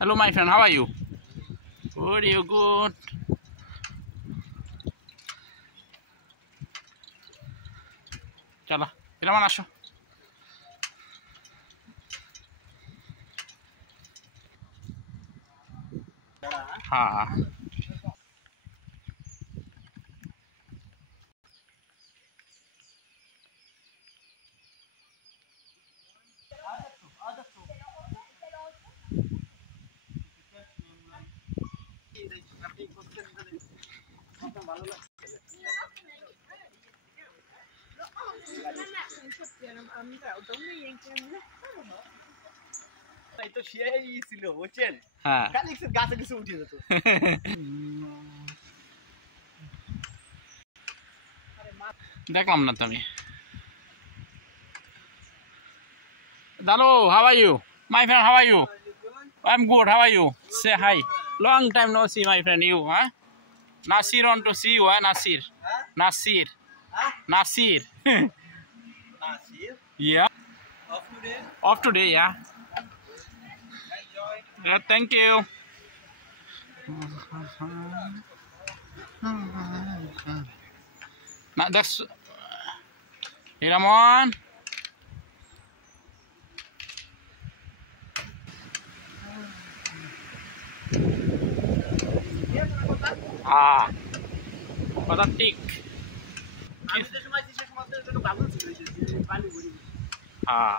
Hello, my friend. How are you? Good, you good? चला किरामान आशो हाँ তো সেই ছিল বুঝছেন হ্যাঁ কালিক্সের গাছে কিছু উঠে যেত দেখলাম না তুমি Dalo, how are you? My friend, how are you? I'm good, how are you? Say hi. Long time no see, my friend. You, huh? Nasir want to see you, huh? Nasir. Nasir. Nasir. Nasir Yeah. off today Off today, yeah. Yeah, thank you. Nah, that's Hiramon. Ah, কথা ঠিক আমি যে সময় ছিল সে সময় তো বাবুল ছিল পানি ভরি হ্যাঁ